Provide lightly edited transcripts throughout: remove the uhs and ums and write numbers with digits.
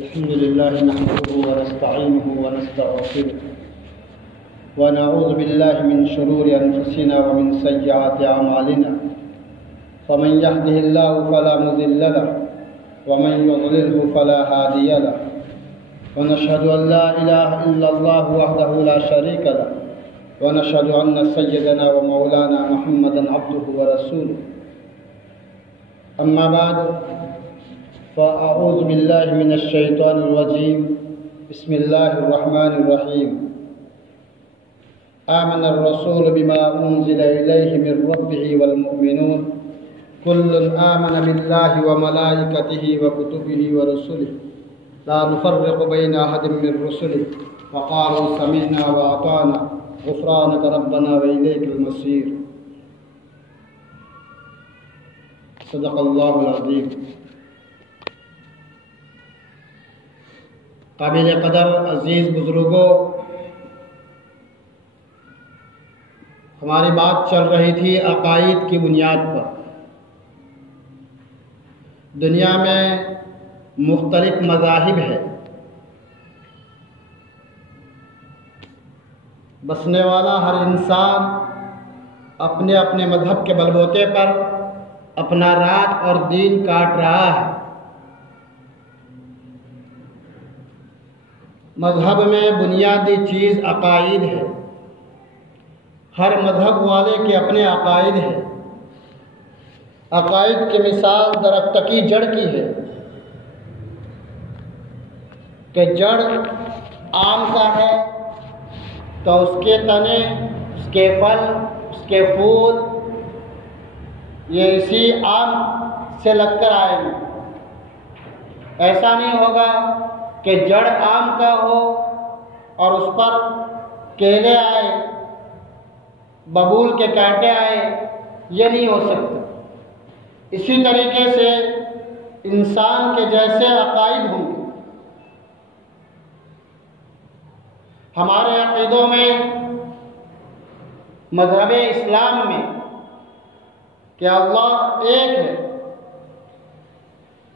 الحمد لله نحمده ونستعينه ونستغفره ونعوذ بالله من شرور أنفسنا ومن سيئات أعمالنا فمن يهده الله فلا مضل له ومن يضلله فلا هادي له ونشهد أن لا إله إلا الله وحده لا شريك له ونشهد أن سيدنا ومولانا محمدا عبده ورسوله أما بعد فأعوذ بالله من الشيطان الرجيم بسم الله الرحمن الرحيم آمن الرسول بما أنزل إليه من ربه والمؤمنون كل آمن بالله وملائكته وكتبه ورسله لا نفرق بين أحد من رسله وقالوا سمعنا وأطعنا غفرانك ربنا وإليك المصير صدق الله العظيم. قابل قدر عزیز بزرگوں، ہماری بات چل رہی تھی عقائد کی بنیاد پر۔ دنیا میں مختلف مذاہب ہیں، بسنے والا ہر انسان اپنے اپنے مذہب کے بلبوتے پر اپنا رات اور دین کاٹ رہا ہے۔ مذہب میں بنیادی چیز عقائد ہے۔ ہر مذہب والے کے اپنے عقائد ہیں۔ عقائد کی مثال درخت کی جڑ کی ہے کہ جڑ آم کا ہے تو اس کے تنے، اس کے پھل، اس کے پھول یہ اسی آم سے لگ کر آئے گے۔ ایسا نہیں ہوگا کہ جڑ آم کا ہو اور اس پر کیلے آئے، ببول کے کانٹے آئے، یہ نہیں ہو سکتا۔ اسی طریقے سے انسان کے جیسے عقائد ہوں گے۔ ہمارے عقیدوں میں، مذہب اسلام میں کہ اللہ ایک ہے،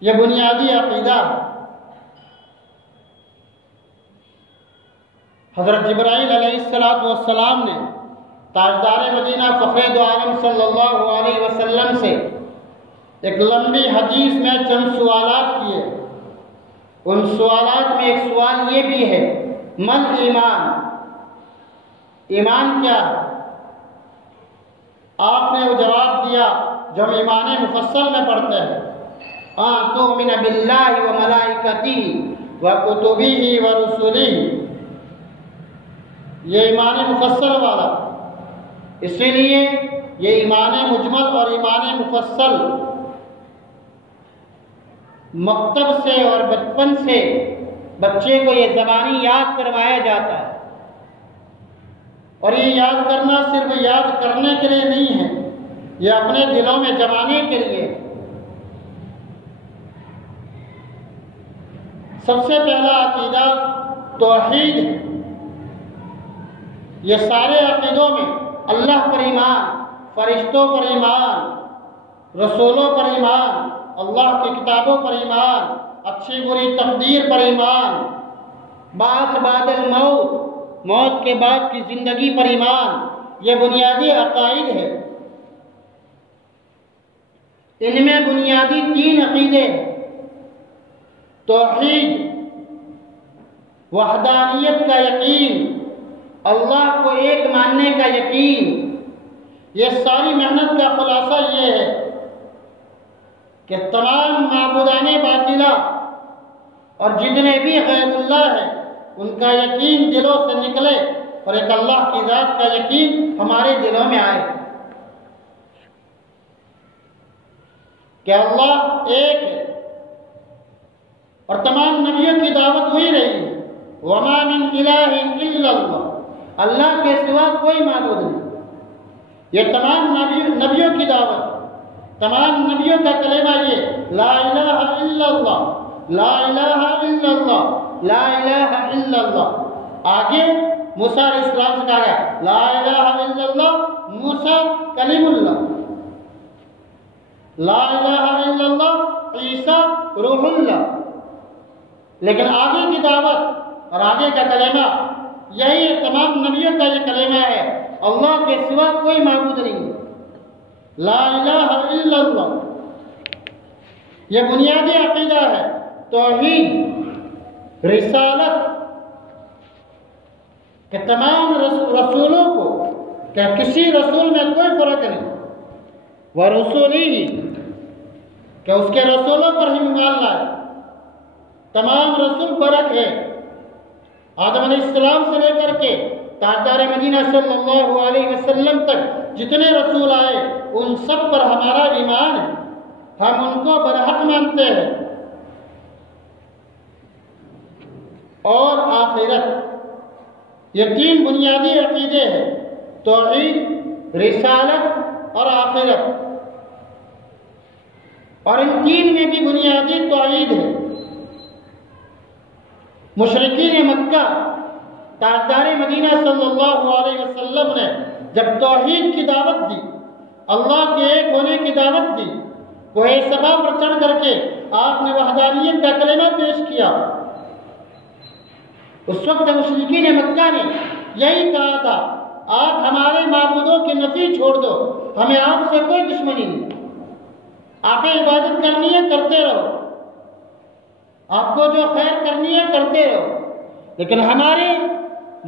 یہ بنیادی عقیدہ ہے۔ حضرت جبرائیل علیہ السلام نے تاجدار مدینہ فخر دو عالم صلی اللہ علیہ وسلم سے ایک لمبی حدیث میں چند سوالات کیے۔ ان سوالات میں ایک سوال یہ بھی ہے، من ایمان، ایمان کیا ہے؟ آپ نے وہ جواب دیا جو ہم ایمان مفصل میں پڑھتے ہیں، ان تؤمن باللہ وملائکتہ وکتبہ ورسلہ، یہ ایمان مفصل والا۔ اسی لیے یہ ایمان مجمل اور ایمان مفصل مکتب سے اور بچپن سے بچے کو یہ زبانی یاد کروایا جاتا ہے، اور یہ یاد کرنا صرف یاد کرنے کے لیے نہیں ہے، یہ اپنے دلوں میں جمانے کے لیے۔ سب سے پہلا عقیدہ توحید ہے۔ یہ سارے عقیدوں میں اللہ پر ایمان، فرشتوں پر ایمان، رسولوں پر ایمان، اللہ کی کتابوں پر ایمان، اچھی بری تقدیر پر ایمان، بعث بعد الموت، موت کے بعد کی زندگی پر ایمان، یہ بنیادی عقائد ہے۔ ان میں بنیادی تین عقیدے ہیں: توحید، وحدانیت کا یقین، اللہ کو ایک ماننے کا یقین۔ یہ ساری محنت کا خلاصہ یہ ہے کہ تمام معبودان باطلہ اور جتنے بھی غیر اللہ ہیں ان کا یقین دلوں سے نکلے اور ایک اللہ کی ذات کا یقین ہمارے دلوں میں آئے کہ اللہ ایک ہے۔ اور تمام نبیوں کی دعوت وہی رہی ہے، وَمَا مِنْ إِلَٰهٍ إِلَّا اللَّهُ، اللہ کے سوا کوئی معبود نہیں۔ یہ تمام نبیوں کی دعوت، تمام نبیوں کا کلمہ یہ لا الہ الا اللہ، لا الہ الا اللہ، لا الہ الا اللہ۔ آگے موسیٰ علیہ السلام سے کہا گیا لا الہ الا اللہ موسیٰ کلیم اللہ، لا الہ الا اللہ عیسیٰ روح اللہ۔ لیکن آگے کی دعوت اور آگے کا کلمہ یہی ہے، تمام نبیوں کا یہ کلمہ ہے، اللہ کے سوا کوئی معبود نہیں، لا الہ الا اللہ۔ یہ بنیادی عقیدہ ہے، توحید، رسالت، کہ تمام رسولوں کو، کہ کسی رسول میں کوئی فرق نہیں، وہ رسولی ہی، کہ اس کے رسولوں پر ہی ایمان لائے۔ تمام رسول برک ہے، آدم علیہ السلام سے لے کر کے تاجدار مدینہ صلی اللہ علیہ وسلم تک جتنے رسول آئے ان سب پر ہمارا ایمان ہے، ہم ان کو برحق مانتے ہیں۔ اور آخرت، یہ تین بنیادی عقیدے ہیں، توحید، رسالت اور آخرت، اور ان تین میں بھی بنیادی توحید ہے۔ مشرکین مکہ تاجدار مدینہ صلی اللہ علیہ وسلم نے جب توحید کی دعوت دی، اللہ کے ایک ہونے کی دعوت دی، کوہ صفا پر چڑھ کر کے آپ نے وحدانیت کا کلمہ پیش کیا۔ اس وقت مشرکین مکہ نے یہی کہا تھا، آپ ہمارے معبودوں کی نفی چھوڑ دو، ہمیں آپ سے کوئی دشمنی نہیں، آپ عبادت کرنی ہے کرتے رہو، آپ کو جو خیر کرنی ہے کرتے رہو، لیکن ہمارے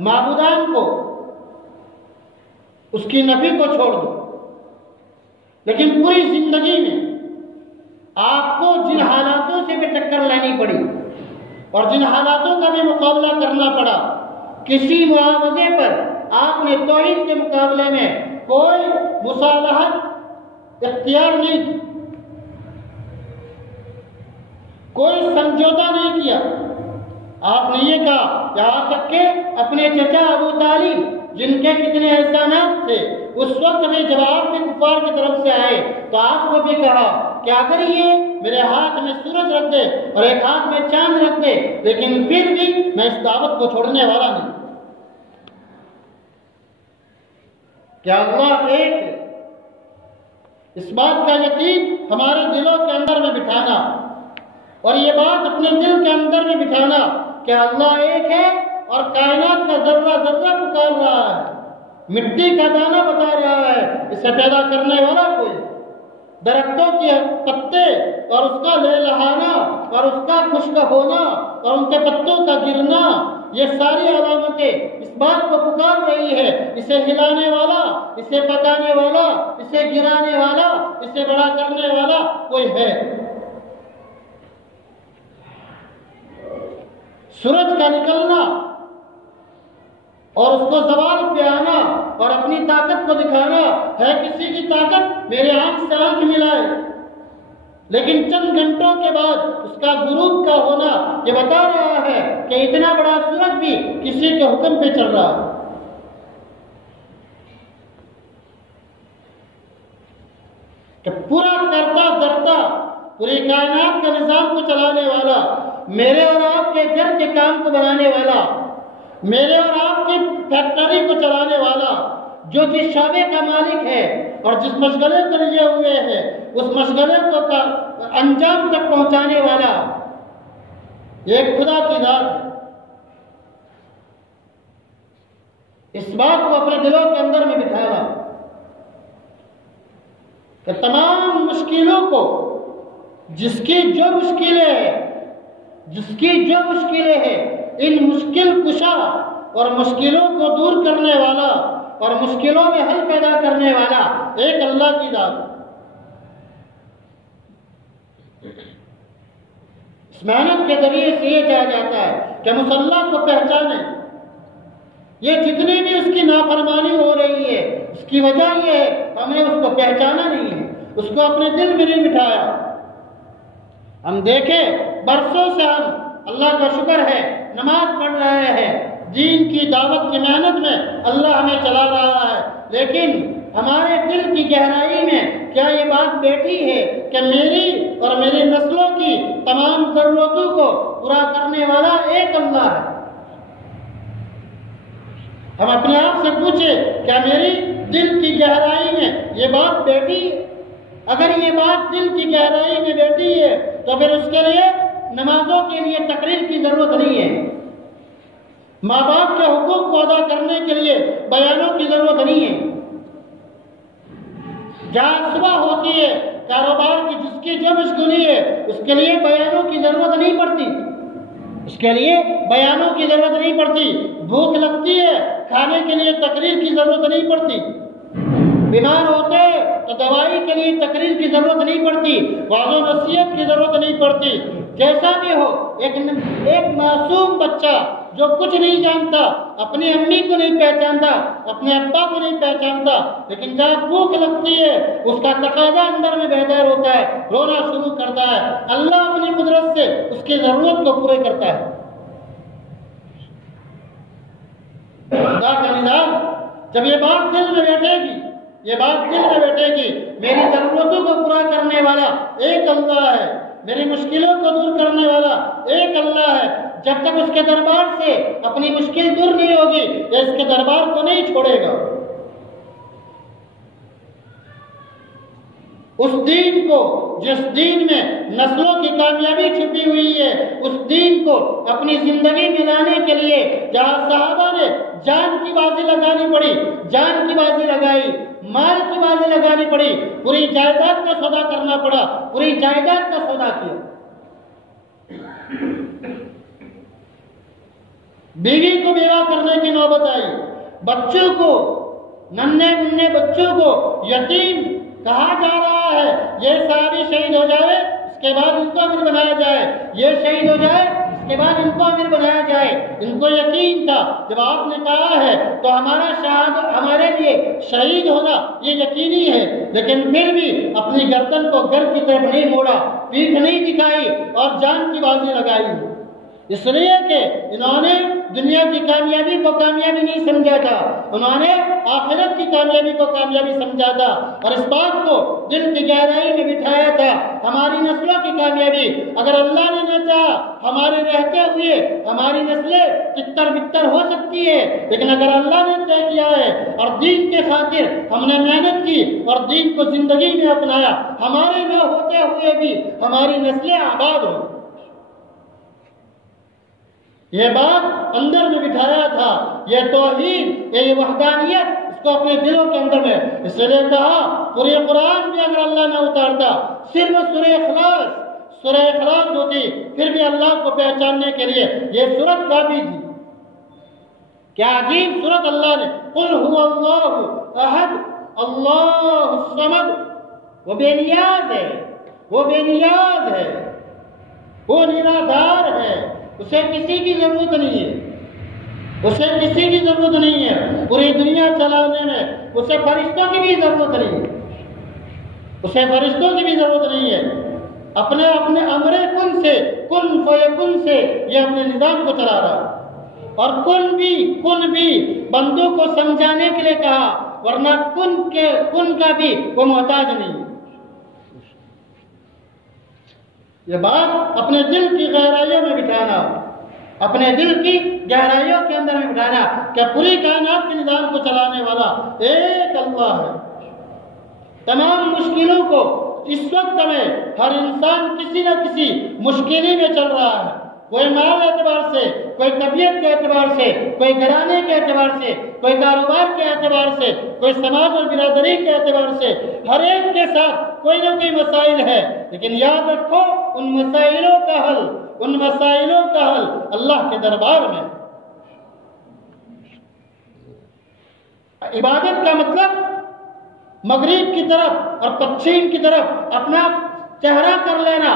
معبودان کو، اس کی نفی کو چھوڑ دو۔ لیکن پوری زندگی میں آپ کو جن حالاتوں سے بھی ٹکر لینی پڑی اور جن حالاتوں کا بھی مقابلہ کرنا پڑا، کسی معاوضے پر آپ نے توحید کے مقابلے میں کوئی مصالحت اختیار نہیں کی، کوئی سمجھوتا نہیں کیا۔ آپ نے یہ کہا، یہاں تک کہ اپنے چچا ابو طالب جن کے کتنے احسانات تھے، اس وقت میں جب آپ کے کفار کی طرف سے آئے تو آپ کو بھی کہا کہ اگر یہ میرے ہاتھ میں سورج رکھ دے اور ایک ہاتھ میں چاند رکھ دے، لیکن پھر بھی میں اس دعوت کو چھوڑنے والا نہیں۔ کیا اللہ ایک ہے؟ اس بات کا یقین ہمارے دلوں کے اندر میں بٹھانا، اور یہ بات اپنے دل کے اندر میں بٹھانا کہ اللہ ایک ہے، اور کائنات کا ذرہ ذرہ پکار رہا ہے، مٹی کا دانہ بتا رہا ہے اسے پیدا کرنے والا کوئی، درختوں کے پتے اور اس کا لہلہانا اور اس کا خشک ہونا اور ان کے پتوں کا گرنا، یہ ساری علامتیں اس بات کو پکار رہی ہے، اسے ہلانے والا، اسے پکانے والا، اسے گرانے والا، اسے بڑا کرنے والا کوئی ہے۔ سورج کا نکلنا اور اس کو زوال پہ آنا اور اپنی طاقت کو دکھانا ہے کسی کی طاقت میرے آنکھ سے آنکھ ملائے، لیکن چند گھنٹوں کے بعد اس کا غروب کا ہونا یہ بتا رہا ہے کہ اتنا بڑا سورج بھی کسی کے حکم پہ چل رہا ہے۔ کہ پورا کرتا دھرتا پوری کائنات کے نظام کو چلانے والا، میرے اور آپ کے گھر کے کام کو بنانے والا، میرے اور آپ کی فیکٹری کو چلانے والا، جو جس شعبے کا مالک ہے اور جس مشغلے کو لیے ہوئے ہے اس مشغلے کو انجام تک پہنچانے والا ایک خدا کی ذات ہے۔ اس بات کو اپنے دلوں کے اندر میں بٹھانا کہ تمام مشکلوں کو، جس کی جو مشکلیں ہیں، ان مشکل کشا اور مشکلوں کو دور کرنے والا اور مشکلوں میں حل پیدا کرنے والا ایک اللہ کی ذات۔ اس محنت کے ذریعے سے یہ کہا جاتا ہے کہ مسلح کو پہچانے، یہ جتنی بھی اس کی نافرمانی ہو رہی ہے اس کی وجہ یہ ہے ہم نے اس کو پہچانا نہیں ہے، اس کو اپنے دل میں نہیں بٹھایا۔ ہم دیکھیں برسوں سے ہم اللہ کا شکر ہے نماز پڑھ رہے ہیں، دین کی دعوت کی محنت میں اللہ ہمیں چلا رہا ہے، لیکن ہمارے دل کی گہرائی میں کیا یہ بات بیٹھی ہے کہ میری اور میری نسلوں کی تمام ضرورتوں کو پورا کرنے والا ایک اللہ ہے؟ ہم اپنے آپ سے پوچھیں کیا میری دل کی گہرائی میں یہ بات بیٹھی ہے؟ اگر یہ بات دل کی گہرائی میں بیٹھی ہے تو پھر اس کے لیے نمازوں کے لیے تقریر کی کی ضرورت نہیں ہے، ماں باپ کے حقوق کو ادا کرنے کے لیے بیانوں کی ضرورت نہیں ہے، جہاں صبح ہوتی ہے کاروبار کی جس کی جو مشغولی ہے اس کے لیے بیانوں کی ضرورت نہیں پڑتی، اس کے لیے بیانوں کی ضرورت نہیں پڑتی، بھوک لگتی ہے کھانے کے لیے تقریر کی ضرورت نہیں پڑتی، بیمار ہوتے تو دوائی کے لیے تقریر کی ضرورت نہیں پڑتی، وعظ و نصیحت کی ضرورت نہیں پڑتی۔ جیسا بھی ہو، ایک معصوم بچہ جو کچھ نہیں جانتا، اپنی امی کو نہیں پہچانتا، اپنے ابا کو نہیں پہچانتا، لیکن جب بھوک لگتی ہے اس کا تقاضا اندر میں بیدار ہوتا ہے، رونا شروع کرتا ہے، اللہ اپنی قدرت سے اس کی ضرورت کو پورے کرتا ہے۔ خدا کا نظام جب یہ بات دل میں بیٹھے گی، یہ بات دل میں بیٹھے گی، میری ضرورتوں کو پورا کرنے والا ایک اللہ ہے، میری مشکلوں کو دور کرنے والا ایک اللہ ہے، جب تک اس کے دربار سے اپنی مشکل دور نہیں ہوگی یہ اس کے دربار کو نہیں چھوڑے گا۔ اس دین کو، جس دین میں نسلوں کی کامیابی چھپی ہوئی ہے، اس دین کو اپنی زندگی میں لانے کے لیے جہاں صحابہ نے جان کی بازی لگانی پڑی، جان کی بازی لگائی، مال کی بازی لگانی پڑی، پوری جائیداد کا سودا کرنا پڑا، پوری جائیداد کا سودا کیا، بیوی کو بیوہ کرنے کی نوبت آئی، بچوں کو، ننھے منھے بچوں کو یتیم کہا جا رہا ہے، یہ صحابی شہید ہو جائے اس کے بعد ان کو امیر بنایا جائے، یہ شہید ہو جائے اس کے بعد ان کو امیر بنایا جائے۔ ان کو یقین تھا جب آپ نے کہا ہے تو ہمارے لیے شہید ہونا یہ یقینی ہے، لیکن پھر بھی اپنی گردن کو گر کی طرف نہیں موڑا، پیٹھ نہیں دکھائی اور جان کی بازی لگائی، اس لیے کہ انہوں نے دنیا کی کامیابی کو کامیابی نہیں سمجھا تھا، انہوں نے آخرت کی کامیابی کو کامیابی سمجھا تھا، اور اس بات کو دل کی گہرائی میں بٹھایا تھا، ہماری نسلوں کی کامیابی اگر اللہ نے نہ چاہا ہمارے رہتے ہوئے ہماری نسلیں تتر بتر ہو سکتی ہے، لیکن اگر اللہ نے طے کیا ہے اور دین کے خاطر ہم نے محنت کی اور دین کو زندگی میں اپنایا، ہمارے نہ ہوتے ہوئے بھی ہماری نسلیں آباد ہو۔ یہ بات اندر میں بٹھایا تھا، یہ توحید، یہ وحدانیت اس کو اپنے دلوں کے اندر میں، اس لیے کہا پورے قرآن بھی اگر اللہ نہ اتارتا، صرف سورہ اخلاص ہوتی، پھر بھی اللہ کو پہچاننے کے لیے یہ سورت کافی تھی۔ کیا عجیب سورت اللہ نے، قل هو اللہ احد اللہ الصمد، وہ بے نیاز ہے، وہ بے نیاز ہے، وہ نرادار ہے، اسے کسی کی ضرورت نہیں ہے، اسے کسی کی ضرورت نہیں ہے، پوری دنیا چلانے میں اسے فرشتوں کی بھی ضرورت نہیں ہے، اسے فرشتوں کی بھی ضرورت نہیں ہے، اپنے امر کن سے، کن فیکن سے یہ اپنے نظام کو چلا رہا ہے، اور کن بھی بندوں کو سمجھانے کے لیے کہا، ورنہ کن کا بھی وہ محتاج نہیں۔ یہ بات اپنے دل کی گہرائیوں میں بٹھانا، اپنے دل کی گہرائیوں کے اندر میں بٹھانا کہ پوری کائنات کے نظام کو چلانے والا ایک اللہ ہے۔ تمام مشکلوں کو اس وقت میں ہر انسان کسی نہ کسی مشکلی میں چل رہا ہے، کوئی مال اعتبار سے، کوئی طبیعت کے اعتبار سے، کوئی گھرانے کے اعتبار سے، کوئی کاروبار کے اعتبار سے، کوئی سماج اور برادری کے اعتبار سے، ہر ایک کے ساتھ کوئی نہ کوئی مسائل ہے، لیکن یاد رکھو ان مسائلوں کا حل اللہ کے دربار میں۔ عبادت کا مطلب مغرب کی طرف اور پچھم کی طرف اپنا چہرہ کر لینا،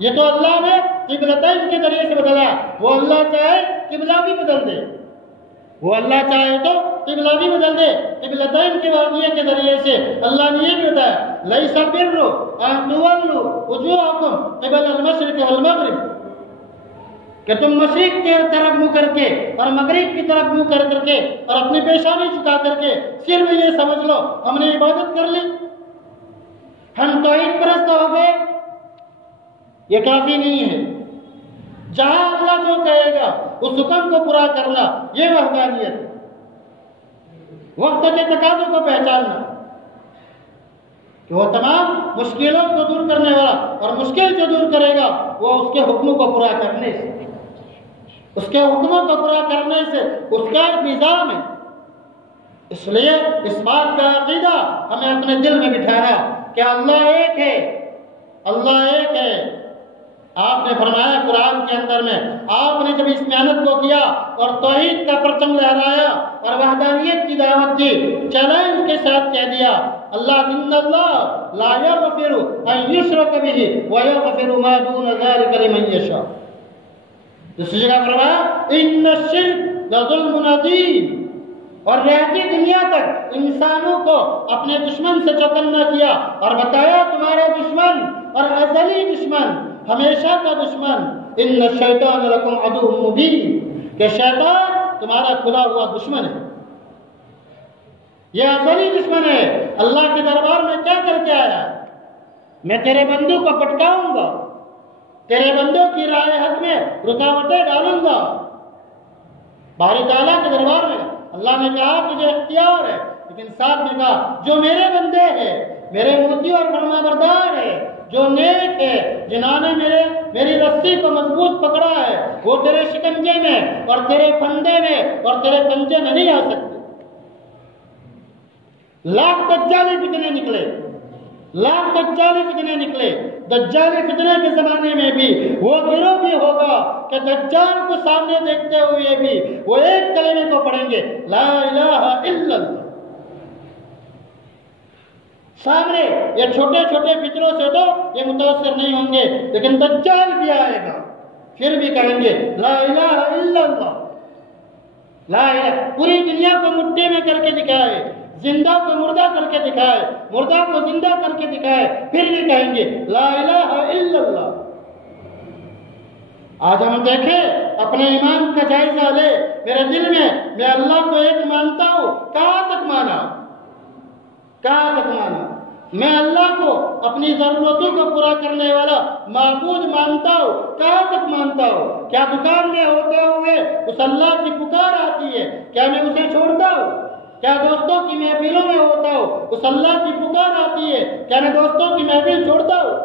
یہ تو اللہ نے قبلتین کے ذریعے سے بدلا، وہ اللہ چاہے قبلہ بھی بدل دے، وہ اللہ چاہے تو قبلہ بھی بدل دے، قبلتین کے واقعے کے ذریعے سے اللہ نے یہ بھی بتایا، لیس البر ان تولوا وجوہکم قبل المشرق والمغرب، کہ تم مشرق کی طرف منہ کر کے اور مغرب کی طرف منہ کر کے اور اپنی پیشانی جھکا کر کے صرف یہ سمجھ لو ہم نے عبادت کر لی، ہم توحید پرست ہو گئے، یہ کافی نہیں ہے۔ جہاں اللہ جو کہے گا اس حکم کو پورا کرنا، یہ وحدانیت، وقت کے تقاضوں کو پہچاننا کہ وہ تمام مشکلوں کو دور کرنے والا، اور مشکل جو دور کرے گا وہ اس کے حکموں کو پورا کرنے سے۔ اس کے حکموں کو پورا کرنے سے اس کا ایک نظام ہے۔ اس لیے اس بات کا عقیدہ ہمیں اپنے دل میں بٹھانا کہ اللہ ایک ہے، اللہ ایک ہے۔ آپ نے فرمایا قرآن کے اندر میں، آپ نے جب اس محنت کو کیا اور توحید کا پرچم لہرایا اور وحدانیت کی دعوت دی، چیلنج کے ساتھ کہہ دیا اللہ ان اللہ لا یغفر ان یشرک بہ ویغفر ما دون ذلک لمن یشاء۔ دوسری جگہ فرمایا ان الشرک لظلم عظیم، اور رہتی دنیا تک انسانوں کو اپنے دشمن سے چوکنا کیا اور بتایا تمہارے دشمن اور ازلی دشمن، ہمیشہ کا دشمن، ان الشیطان لکم عدو مبین، کہ شیطان تمہارا کھلا ہوا دشمن ہے، یہ ازلی دشمن ہے۔ اللہ کے دربار میں کیا کر کے آیا؟ میں تیرے بندوں کو پٹکاؤں گا، تیرے بندوں کی رائے حق میں رکاوٹیں ڈالوں گا۔ باری تعالیٰ کے دربار میں اللہ نے کہا مجھے اختیار ہے، لیکن ساتھ میں کہا جو میرے بندے ہیں، میرے موتی اور فرما بردار ہے، جو نیک ہے، جنہوں نے میری رسی کو مضبوط پکڑا ہے، وہ تیرے شکنجے میں اور تیرے پھندے میں اور تیرے پنجے میں نہیں آ سکتے۔ لاکھ دجالی فتنے نکلے، لاکھ دجالی فتنے نکلے، دجالی فتنے کے زمانے میں بھی وہ گروہ بھی ہوگا کہ دجال کو سامنے دیکھتے ہوئے بھی وہ ایک کلمے کو پڑھیں گے لا الہ الا اللہ۔ سامنے یہ چھوٹے چھوٹے فتنوں سے تو یہ متاثر نہیں ہوں گے، لیکن دجال بھی آئے گا پھر بھی کہیں گے لا الہ الا اللہ، لا الہ۔ پوری دنیا کو مٹی میں کر کے دکھائے، زندہ کو مردہ کر کے دکھائے، مردہ کو زندہ کر کے دکھائے، پھر بھی کہیں گے لا الہ الا اللہ۔ آج ہم دیکھیں اپنے ایمان کا جائزہ لے، میرے دل میں اللہ کو ایک مانتا ہوں، کہاں تک مانا، کہاں تک مانا؟ میں اللہ کو اپنی ضرورتوں کو پورا کرنے والا معبود مانتا ہوں، کہاں تک مانتا ہوں؟ کیا دکان میں ہوتے ہوئے اس اللہ کی پکار آتی ہے، کیا میں اسے چھوڑتا ہوں؟ کیا دوستوں کی محفلوں میں ہوتا ہوں، اس اللہ کی پکار آتی ہے، کیا میں دوستوں کی محفل چھوڑتا ہوں؟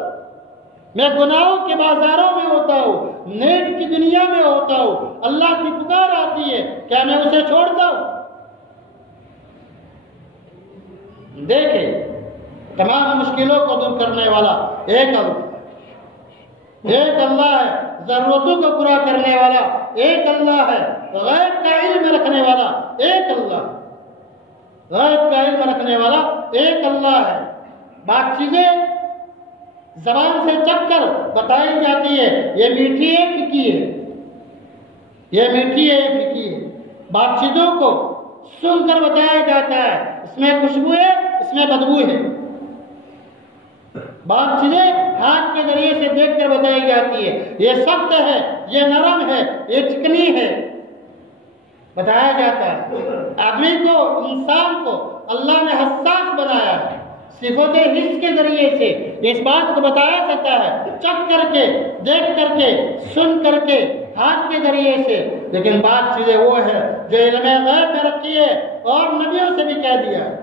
میں گناہوں کے بازاروں میں ہوتا ہوں، نیٹ کی دنیا میں ہوتا ہوں، اللہ کی پکار آتی ہے، کیا میں اسے چھوڑتا ہوں؟ دیکھیں تمام مشکلوں کو دور کرنے والا ایک اللہ ہے، ضرورتوں کو پورا کرنے والا ایک اللہ ہے، غیب کا علم رکھنے والا ایک اللہ، غیب کا علم رکھنے والا ایک اللہ ہے۔ بات چیزیں زبان سے چک کر بتائی جاتی ہے، یہ میٹھی ہے پھیکی ہے، یہ میٹھی ہے یہ پھیکی ہے۔ بات چیزوں کو سن کر بتایا جاتا ہے، اس میں خوشبو ہے اس میں بدبو ہے۔ بات چیزیں ہاتھ کے ذریعے سے دیکھ کر بتائی جاتی ہے، یہ سخت ہے یہ نرم ہے یہ چکنی ہے، بتایا جاتا ہے۔ آدمی کو، انسان کو اللہ نے حساس بنایا ہے، صفت حس کے ذریعے سے اس بات کو بتایا جاتا ہے، چک کر کے، دیکھ کر کے، سن کر کے، ہاتھ کے ذریعے سے۔ لیکن بات چیزیں وہ ہے جو علم غیب میں رکھی ہے، اور نبیوں سے بھی کہہ دیا ہے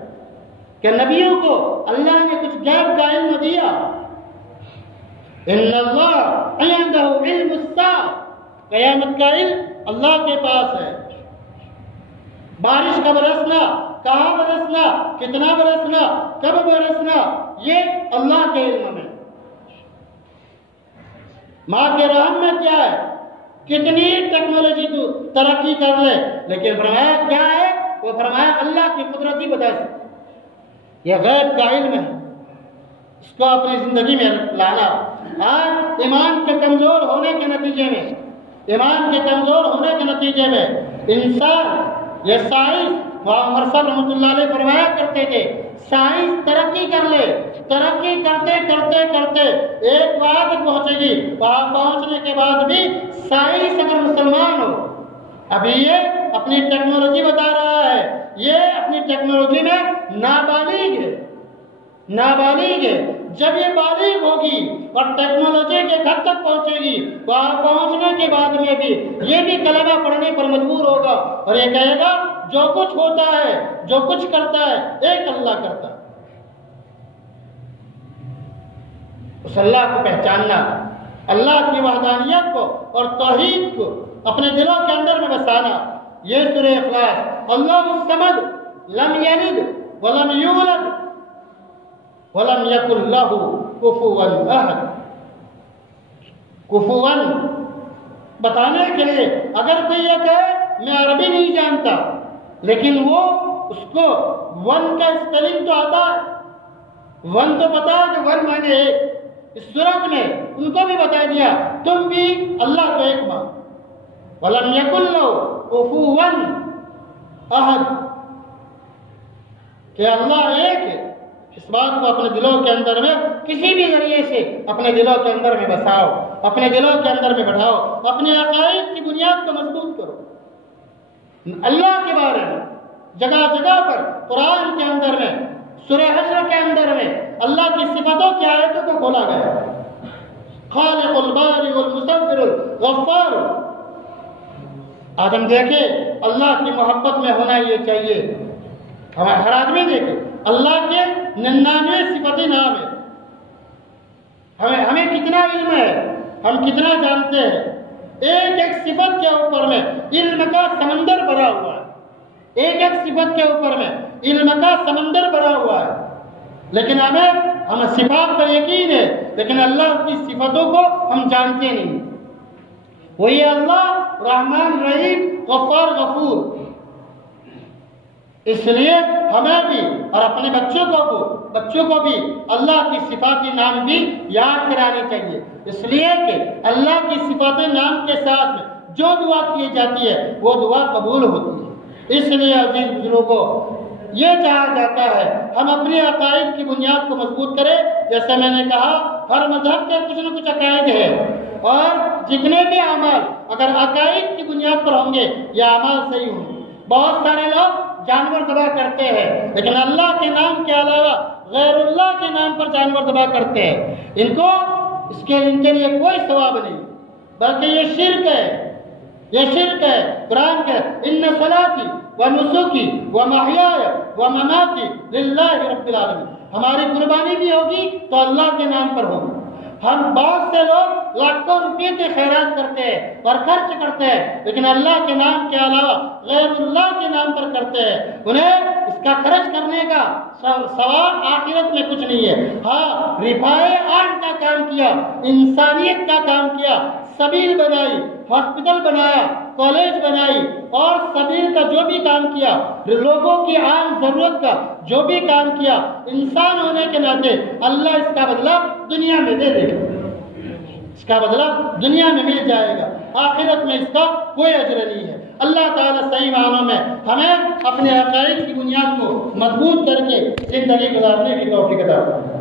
کہ نبیوں کو اللہ نے کچھ غیب کا علم دیا۔ ان اللہ عنده علم الساعہ، قیامت کا علم اللہ کے پاس ہے۔ بارش کا برسنا، کہاں برسنا، کتنا برسنا، کب برسنا، یہ اللہ کے علم میں۔ ماں کے رحم میں کیا ہے، کتنی ٹیکنالوجی تو ترقی کر لے، لیکن فرمایا کیا ہے، وہ فرمایا اللہ کی قدرتی وجہ سے، یہ غیب کا علم ہے، اس کو اپنی زندگی میں لانا۔ آج ایمان کے کمزور ہونے کے نتیجے میں، ایمان کے کمزور ہونے کے نتیجے میں انسان، یہ سائنس، عمر صاحب رحمۃ اللہ علیہ فرمایا کرتے تھے، سائنس ترقی کر لے، ترقی کرتے کرتے کرتے ایک بات تک پہنچے گی، وہاں پہنچنے کے بعد بھی سائنس اگر مسلمان ہو، ابھی یہ اپنی ٹیکنالوجی بتا رہا ہے، یہ اپنی ٹیکنالوجی میں نابالغ ہے، نابالغ ہے۔ جب یہ بالغ ہوگی اور ٹیکنالوجی کے گھر تک پہنچے گی، وہاں پہنچنے کے بعد میں بھی یہ بھی کلمہ پڑھنے پر مجبور ہوگا اور یہ کہے گا جو کچھ ہوتا ہے، جو کچھ کرتا ہے، ایک اللہ کرتا ہے۔ اس اللہ کو پہچاننا، اللہ کی وحدانیت کو اور توحید کو اپنے دلوں کے اندر میں بسانا. یہ سورہ اخلاص. اللہ الصمد لم یلد ولم یولد ولم یکن لہ کفوا احد. کفوا بتانے کے لیے اگر کوئی یہ کہے میں عربی نہیں جانتا لیکن وہ اس کو ون کا اسپیلنگ تو آتا ہے, ون تو پتا ہے کہ ون مانے ایک. اس سورت میں ان کو بھی بتا دیا تم بھی اللہ کو ایک مان. وَلَمْ يَكُنْ لَهُ كُفُوًا أَحَدٌ کہ اللہ ایک ہے. اس بات کو اپنے دلوں کے اندر میں کسی بھی ذریعے سے اپنے دلوں کے اندر میں بساؤ, اپنے دلوں کے اندر میں بٹھاؤ, اپنے عقائد کی بنیاد کو مضبوط کرو. اللہ کے بارے میں جگہ جگہ پر قرآن کے اندر میں سورہ حشر کے اندر میں اللہ کی صفاتوں کی آیتوں کو کھولا گیا. خالق البارئ المصور الغفار. آج ہم دیکھیں اللہ کی محبت میں ہونا یہ چاہیے. ہر آدمی دیکھے اللہ کے 99 صفتی نام ہے. ہمیں کتنا علم ہے, ہم کتنا جانتے ہیں. ایک ایک صفت کے اوپر میں علم کا سمندر بھرا ہوا ہے. ایک ایک صفت کے اوپر میں علم کا سمندر بھرا ہوا ہے. لیکن ہم صفات پر یقین ہے لیکن اللہ کی صفتوں کو ہم جانتے نہیں. وہی اللہ رحمان رحیم غفار غفور. اس لیے ہمیں بھی اور اپنے بچوں کو بھی اللہ کی صفاتی نام بھی یاد کرانے چاہیے. اس لیے کہ اللہ کی صفاتی نام کے ساتھ میں جو دعا کی جاتی ہے وہ دعا قبول ہوتی ہے. اس لیے عزیز بزرگوں یہ چاہا جاتا ہے ہم اپنے عقائد کی بنیاد کو مضبوط کریں. جیسا میں نے کہا ہر مذہب کے کچھ نہ کچھ عقائد ہے اور جتنے بھی اعمال اگر عقائد کی بنیاد پر ہوں گے یہ اعمال صحیح ہوں گے. بہت سارے لوگ جانور ذبح کرتے ہیں لیکن اللہ کے نام کے علاوہ غیر اللہ کے نام پر جانور ذبح کرتے ہیں. ان کے لیے کوئی ثواب نہیں بلکہ یہ شرک ہے. قرآن کے ان صلاتی و نسکی و محیای و مماتی للہ رب العالمین. ہماری قربانی بھی ہوگی تو اللہ کے نام پر ہوگی. ہم بہت سے لوگ لاکھوں روپے کے خیرات کرتے ہیں اور خرچ کرتے ہیں لیکن اللہ کے نام کے علاوہ غیر اللہ کے نام پر کرتے ہیں. انہیں اس کا خرچ کرنے کا ثواب آخرت میں کچھ نہیں ہے. ہاں رفائے عام کا کام کیا, انسانیت کا کام کیا, سبیل بنائی, ہاسپٹل بنایا, کالج بنائی اور سبیل کا جو بھی کام کیا, لوگوں کی عام ضرورت کا جو بھی کام کیا, انسان ہونے کے ناطے اللہ اس کا بدلہ دنیا میں دے دے گا. اس کا بدلہ دنیا میں مل جائے گا, آخرت میں اس کا کوئی اجر نہیں ہے. اللہ تعالیٰ صحیح معنوں میں ہمیں اپنے عقائد کی بنیاد کو مضبوط کر کے زندگی گزارنے کی توفیق عطا فرمائے.